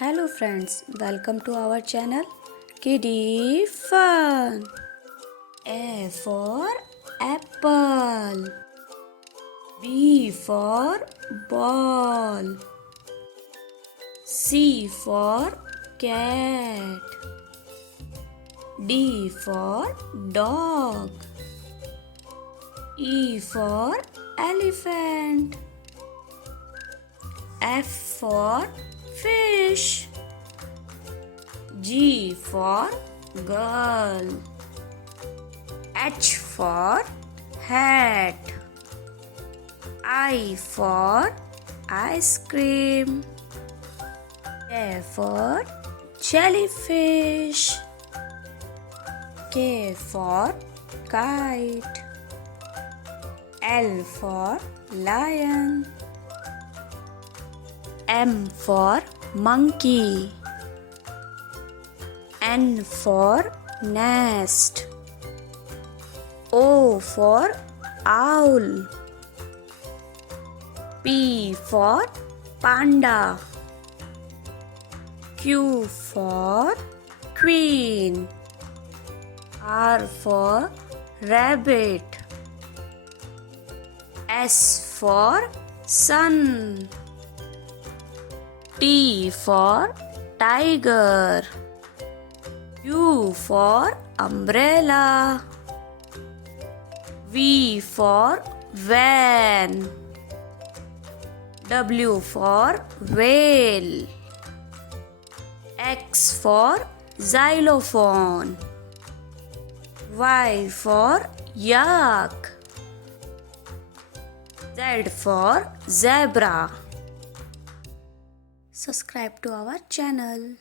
Hello friends, welcome to our channel Kidy Fun. A for apple, B for ball, C for cat, D for dog, E for elephant, F for fish, G for girl, H for hat, I for ice cream, J for jellyfish, K for kite, L for lion, M for monkey, N for nest, O for owl, P for panda, Q for queen, R for rabbit, S for sun, T for tiger, U for umbrella, V for van, W for whale, X for xylophone, Y for yak, Z for zebra. Subscribe to our channel.